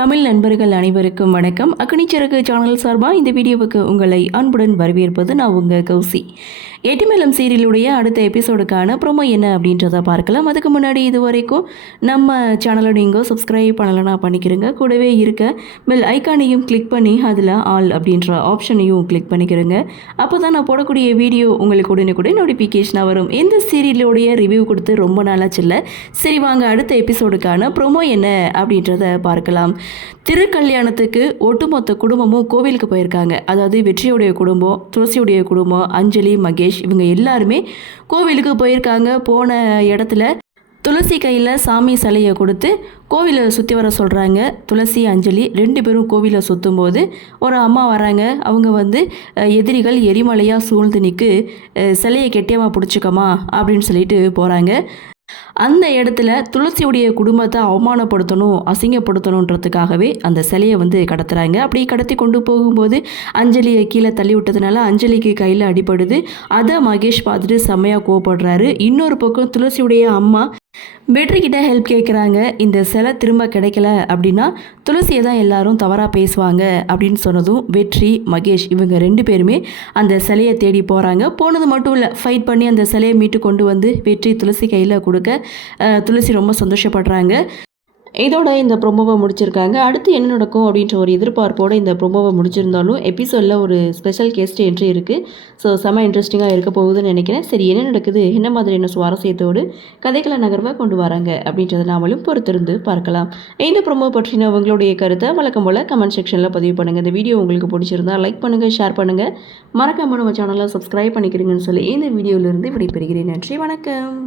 தமிழ் நண்பர்கள் அனைவருக்கும் வணக்கம். அக்னிச்சிறகு சேனல் சார்பாக இந்த வீடியோவுக்கு உங்களை அன்புடன் வரவேற்பது நான் உங்கள் கௌசி. எட்டிமேளம் சீரியலுடைய அடுத்த எபிசோடுக்கான ப்ரோமோ என்ன அப்படின்றத பார்க்கலாம். அதுக்கு முன்னாடி இது வரைக்கும் நம்ம சேனலை நீங்கள் சப்ஸ்கிரைப் பண்ணலைன்னா பண்ணிக்கிறங்க. கூடவே இருக்க பெல் ஐக்கானையும் கிளிக் பண்ணி அதில் ஆல் அப்படின்ற ஆப்ஷனையும் கிளிக் பண்ணிக்கிறங்க. அப்போ தான் நான் போடக்கூடிய வீடியோ உங்களுக்கு உடனே நோட்டிஃபிகேஷனாக வரும். இந்த சீரியலுடைய ரிவ்யூ கொடுத்து ரொம்ப நாளாச்சுல்ல. சரி வாங்க அடுத்த எபிசோடுக்கான ப்ரோமோ என்ன அப்படின்றத பார்க்கலாம். திருக்கல்யாணத்துக்கு ஒட்டுமொத்த குடும்பமும் கோவிலுக்கு போயிருக்காங்க. அதாவது வெற்றியுடைய குடும்பம், துளசியுடைய குடும்பம், அஞ்சலி, மகேஷ் இவங்க எல்லாருமே கோவிலுக்கு போயிருக்காங்க. போன இடத்துல துளசி கையில் சாமி சிலையை கொடுத்து கோவிலை சுற்றி வர சொல்கிறாங்க. துளசி, அஞ்சலி ரெண்டு பேரும் கோவிலை சுற்றும் போது ஒரு அம்மா வராங்க. அவங்க எதிரிகள் எரிமலையாக சூழ்ந்து நிற்கு, சிலையை கெட்டியமாக பிடிச்சிக்கமா அப்படின்னு சொல்லிட்டு போகிறாங்க. அந்த இடத்துல துளசியுடைய குடும்பத்தை அவமானப்படுத்தணும், அசிங்கப்படுத்தணுன்றதுக்காகவே அந்த சிலையை கடத்துறாங்க. அப்படி கடத்தி கொண்டு போகும்போது அஞ்சலியை கீழே தள்ளி விட்டதுனால அஞ்சலிக்கு கையில் அடிபடுது. அதை மகேஷ் பார்த்துட்டு செம்மையாக கோவப்படுறாரு. இன்னொரு பக்கம் துளசியுடைய அம்மா வெற்றிக்கிட்ட ஹெல்ப் கேட்குறாங்க. இந்த சிலை திரும்ப கிடைக்கல அப்படின்னா துளசியை தான் எல்லாரும் தவறாக பேசுவாங்க அப்படின்னு சொன்னதும் வெற்றி, மகேஷ் இவங்க ரெண்டு பேருமே அந்த சிலையை தேடி போகிறாங்க. போனது மட்டும் இல்லை, ஃபைட் பண்ணி அந்த சிலையை மீட்டு கொண்டு வந்து வெற்றி துளசி கையில் கொடுக்க துளசி ரொம்ப சந்தோஷப்படுறாங்க. இதோட இந்த ப்ரொமோவை முடிச்சிருக்காங்க. அடுத்து என்ன நடக்கும் அப்படின்ற ஒரு எதிர்பார்ப்போடு இந்த ப்ரொமோவை முடிச்சிருந்தாலும் எபிசோடில் ஒரு ஸ்பெஷல் கெஸ்ட் என்ட்ரி இருக்குது. ஸோ செம்ம இன்ட்ரெஸ்டிங்காக இருக்க போகுதுன்னு நினைக்கிறேன். சரி, என்ன நடக்குது, என்ன மாதிரியான சுவாரஸ்யத்தோடு கதைகளை நகர்வாக கொண்டு வராங்க அப்படின்றத நாமளும் பொறுத்திருந்து பார்க்கலாம். இந்த ப்ரொமோ பற்றின உங்களுடைய கருத்தை வழக்கம் போல் கமெண்ட் செக்ஷனில் பதிவு பண்ணுங்கள். இந்த வீடியோ உங்களுக்கு பிடிச்சிருந்தா லைக் பண்ணுங்கள், ஷேர் பண்ணுங்கள், மறக்காம நம்ம சேனலை சப்ஸ்கிரைப் பண்ணிக்கிறீங்கன்னு சொல்லி இந்த வீடியோவிலிருந்து விடைபெறுகிறேன். நன்றி, வணக்கம்.